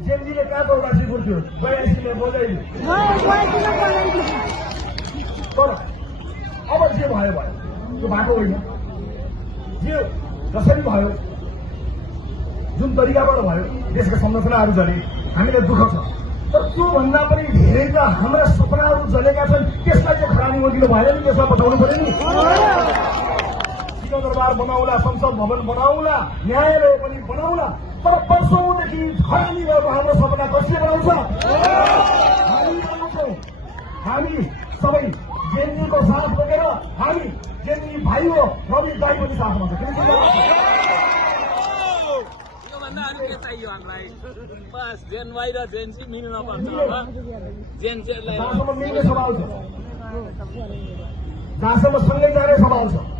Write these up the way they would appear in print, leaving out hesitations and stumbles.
जेनजीले कहाँको उदासी पुर्थ्यो 82 बजाइ तर अब जे भयो भयो त्यो भएको होइन जे जसरी भयो जुन तरिकाबाट भयो देशका संरचनाहरू जले हामीलाई दुःख छ तर त्योभन्दा पनि धेरै त हाम्रा सपनाहरू जलेका छन् त्यसलाई चाहिँ खरानी दिनु भएन नि त्यसलाई बचाउनु पर्यो नि दरबार बनाउला संसद भवन बनाउला न्यायालय पनि बनाउला तर वर्षौंदेखि खरानी भएको हाम्रो सपना कसले बनाउँछ हामी सबै जेएनयूको साथ बोकेर हामी जेएनयू भाइ हो रवि दाई पनि साथमा छ चाहियो हामीलाई बस जेन वाई र जेन सी मिल्न पर्छ जेन जेलाई जहाँसम्म मिल्ने सवाल छ जहाँसम्म सँगै जाने सवाल छ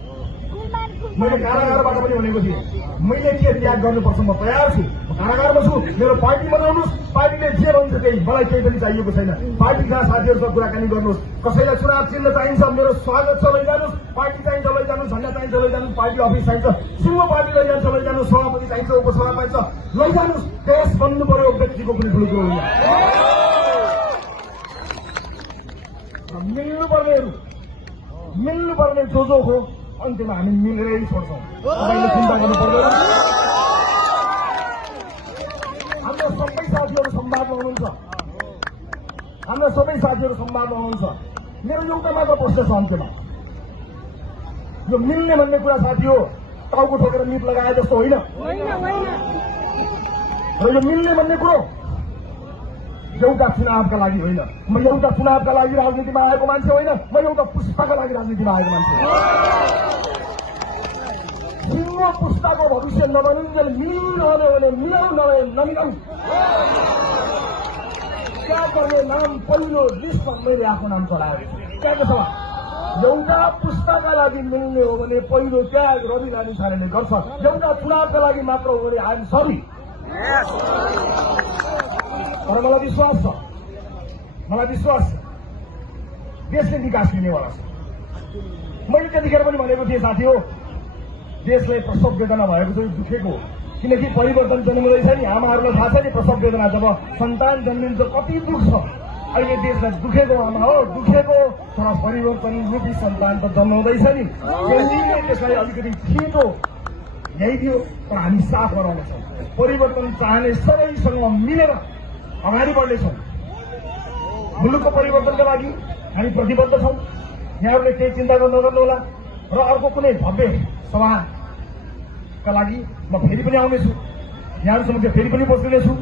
मैले कारागारबाट पनि भनेको थिएँ मैले के त्याग गर्नुपर्छ म तयार छु कारागारमा छु मेरो पार्टी बनाउनुहोस् पार्टीले जे भन्छ त्यही मलाई केही पनि चाहिएको छैन पार्टीका साथीहरूसँग कुराकानी गर्नुहोस् कसैलाई चुनाव चिन्ह चाहिन्छ मेरो स्वागत छ लैजानुहोस् पार्टी चाहिन्छ लैजानुहोस् झन्डा चाहिन्छ लैजानुहोस् पार्टी अफिस चाहिन्छ सिङ्गो पार्टी लैजान्छ लैजानुहोस् सभापति चाहिन्छ उपसभापति चाहिन्छ लैजानुहोस् देश बन्नु पर्यो व्यक्तिको कुनै ठुलो कुरो होइन मिल्नुपर्ने जो हो अन्त्यमा हामी मिलेरै छोड्छौँ तपाईँले चिन्ता गर्नु पर्दैन हाम्रो सबै साथीहरू संवादमा हुनुहुन्छ मेरो एउटा मात्र प्रश्न छ अन्त्यमा यो मिल्ने भन्ने कुरा साथी हो टाउको ठोकेर मिट लगाए जस्तो होइन र यो मिल्ने भन्ने कुरो एउटा चुनावका लागि होइन म एउटा चुनावका लागि राजनीतिमा आएको मान्छे होइन म एउटा पुस्ताका लागि राजनीतिमा आएको मान्छे सिङ्गो पुस्ताको भविष्य नबनिन्जेल मिलिरहने भने मिलाउ नभए नमिलाउ त्याग गर्ने नाम पहिलो लिस्टमा मैले आफ्नो नाम चलाएको त्यागको सभा एउटा पुस्ताका लागि मिल्ने हो भने पहिलो त्याग रवि लामिछानेले गर्छ एउटा चुनावका लागि मात्र हो भने हामी सबै तर मलाई विश्वास छ देशले विकास लिनेवाला छ मैले त्यतिखेर पनि भनेको थिएँ साथी हो देशलाई प्रसव वेदना भएको चाहिँ दुखेको किनकि परिवर्तन जन्मिँदैछ नि आमाहरूलाई थाहा छ नि प्रसव वेदना जब सन्तान जन्मिन्छ कति दुःख छ अहिले देशलाई दुखेको आमा हो दुखेको तर परिवर्तन रूपी सन्तान त जन्माउँदैछ नि त्यसलाई अलिकति छिटो ल्याइदियो तर हामी साथमा रहनेछौँ परिवर्तन चाहने सबैसँग मिलेर अगाडि बढ्नेछौँ मुलुकको परिवर्तनका लागि हामी प्रतिबद्ध छौँ यहाँहरूले केही चिन्ता नगर्नुहोला र अर्को कुनै भव्य सभाका लागि म फेरि पनि आउनेछु यहाँहरूसँग फेरि पनि बस्नेछु